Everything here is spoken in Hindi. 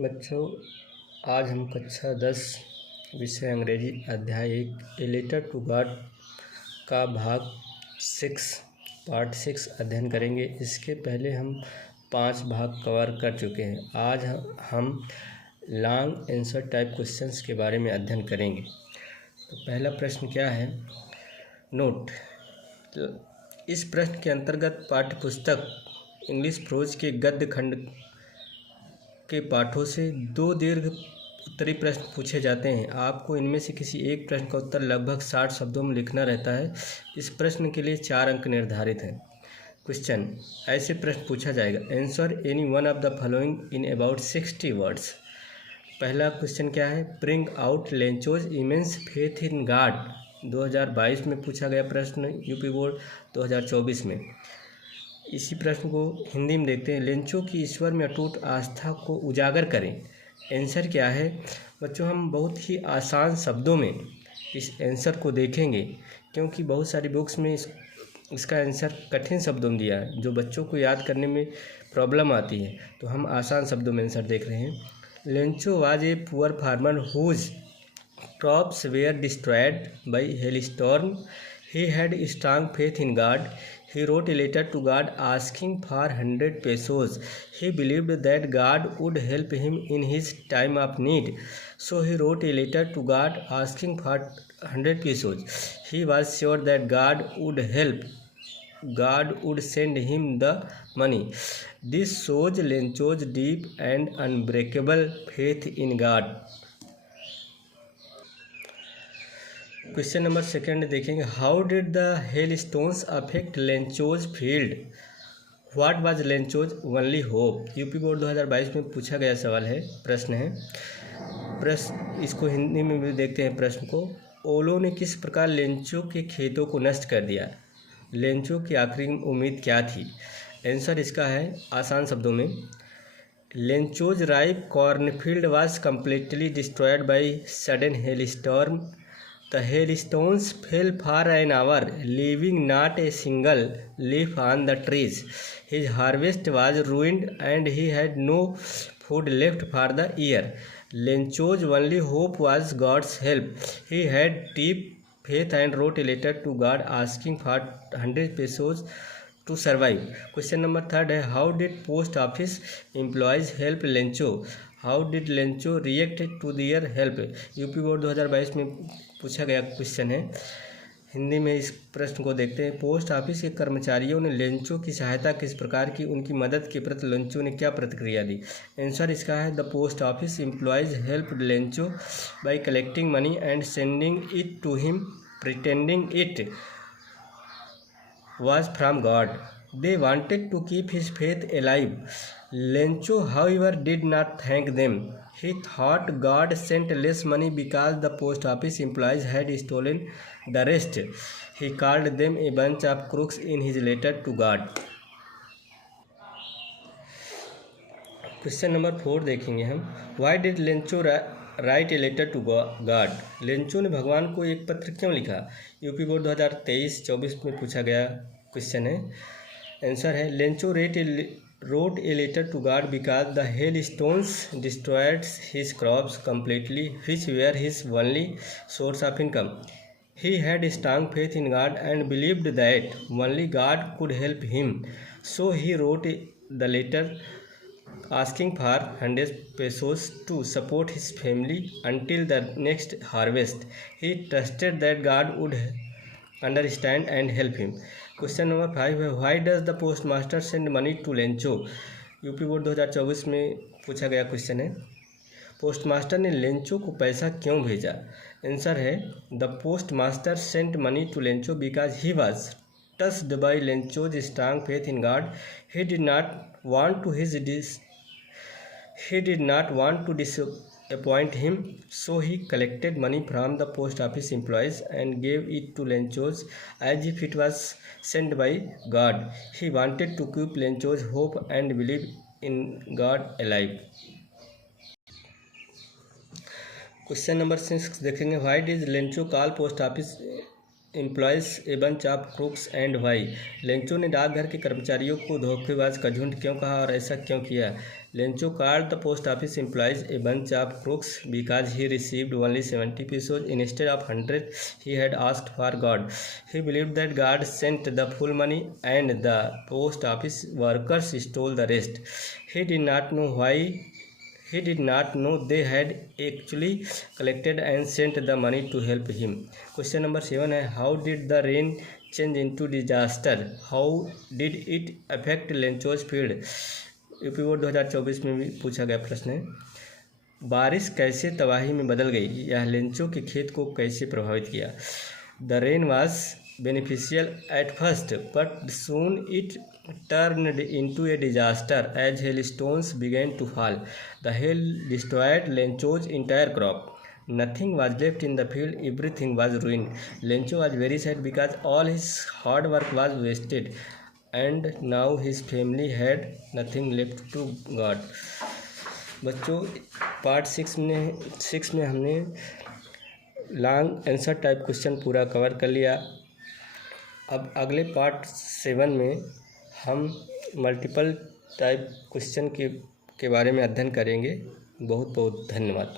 बच्चों, आज हम कक्षा 10 विषय अंग्रेजी अध्याय 1 ए लेटर टू गॉड का भाग 6 पार्ट 6 अध्ययन करेंगे। इसके पहले हम 5 भाग कवर कर चुके हैं। आज हम लॉन्ग आंसर टाइप क्वेश्चंस के बारे में अध्ययन करेंगे। तो पहला प्रश्न क्या है? नोट। तो इस प्रश्न के अंतर्गत पाठ्यपुस्तक इंग्लिश प्रोज के गद्य खंड के पाठों से 2 दीर्घ उत्तरी प्रश्न पूछे जाते हैं। आपको इनमें से किसी एक प्रश्न का उत्तर लगभग 60 शब्दों में लिखना रहता है। इस प्रश्न के लिए 4 अंक निर्धारित हैं। क्वेश्चन: ऐसे प्रश्न पूछा जाएगा। Answer any one of the following in about 60 words. पहला क्वेश्चन क्या है? Bring out Lencho's immense faith in God 2022 में पूछा गया प्रश्न, यूपी बोर्ड 2024 में। इसी प्रश्न को हिंदी में देखते हैं। लेंचो की ईश्वर में अटूट आस्था को उजागर करें। आंसर क्या है? बच्चों, हम बहुत ही आसान शब्दों में इस आंसर को देखेंगे, क्योंकि बहुत सारी बुक्स में इसका आंसर कठिन शब्दों में दिया है, जो बच्चों को याद करने में प्रॉब्लम आती है। तो हम आसान शब्दों में आंसर देख रहे हैं। Lencho was a poor farmer whose crops were destroyed by hailstorm. He had strong faith in God. He wrote a letter to God asking for 100 pesos. He believed that God would help him in his time of need. So he wrote a letter to God asking for 100 pesos. He was sure that God would help. God would send him the money. This shows Lencho's deep and unbreakable faith in God. Question number 2 देखेंगे। How did the hail stones affect Lencho's field? What was Lencho's only hope? UP board 2022 में पूछा गया सवाल है, प्रश्न है। इसको हिंदी में भी देखते हैं प्रश्न को। ओलों ने किस प्रकार लेंचो के खेतों को नष्ट कर दिया? लेंचो की आखिरी उम्मीद क्या थी? आंसर इसका है आसान शब्दों में। Lencho's ripe cornfield was completely destroyed by sudden hello storm. The hailstones fell for an hour, leaving not a single leaf on the trees. His harvest was ruined and he had no food left for the year. Lencho's only hope was God's help. He had deep faith and wrote a letter to God asking for 100 pesos to survive. Question number 3 है, how did post office employees help Lencho? How did Lencho react to their help? UP board 2022 में पूछा गया क्वेश्चन है। हिंदी में इस प्रश्न को देखते हैं। पोस्ट ऑफिस के कर्मचारियों ने लेंचो की सहायता किस प्रकार की? उनकी मदद के प्रति लेंचो ने क्या प्रतिक्रिया दी? आंसर इसका है the post office employees help Lencho by collecting money and sending it to him pretending it was from God. They wanted to keep his faith alive. Lencho, however, did not thank them. He thought God sent less money because the post office employees had stolen the rest. He called them a bunch of crooks in his letter to God. Question number 4 देखेंगे हम। Why did Lencho write a letter to God? Lencho ने भगवान को एक पत्र क्यों लिखा? यूपी बोर्ड 2023-24 में पूछा गया क्वेश्चन है। आंसर है Lencho wrote a letter to God because the hailstones destroyed his crops completely, which were his only source of income. He had strong faith in God and believed that only God could help him. So he wrote the letter asking for 100 pesos to support his family until the next harvest. He trusted that God would understand and help him. Question number 5 है, why does the postmaster send money to Lencho? UP board 2024 में पूछा गया क्वेश्चन है। पोस्टमास्टर ने लेंचो को पैसा क्यों भेजा? आंसर है the postmaster sent money to Lencho because he was touched by Lencho's strong faith in God. He did not want to disappoint him, so he collected money from the post office employees and gave it to Lencho's as if it was sent by God. He wanted to keep Lencho's hope and believe in God alive. Question number 6 देखेंगे। Why did Lencho call post office employees a bunch of crooks and why. Lencho ने डाकघर के कर्मचारियों को धोखेबाज का झुंड क्यों कहा और ऐसा क्यों किया? Lencho called the post office employees a bunch of crooks because he received only 70 pesos instead of 100 he had asked for God. He believed that God sent the full money and the post office workers stole the rest. He did not know why. He did not know they had actually collected and sent the money to help him. Question number 7 है, how did the rain change into disaster? How did it affect Lencho's field? UP board 2024 में भी पूछा गया प्रश्न है। बारिश कैसे तबाही में बदल गई? यह लेंचो के खेत को कैसे प्रभावित किया? The rain was beneficial at first, but soon it turned into a disaster as hailstones began to fall. The hail destroyed Lencho's entire crop. Nothing was left in the field, everything was ruined. Lencho was very sad because all his hard work was wasted, and now his family had nothing left to God. बच्चों, पार्ट 6 में हमने लॉन्ग आंसर टाइप क्वेश्चन पूरा कवर कर लिया। अब अगले पार्ट 7 में हम मल्टीपल टाइप क्वेश्चन के बारे में अध्ययन करेंगे। बहुत बहुत धन्यवाद।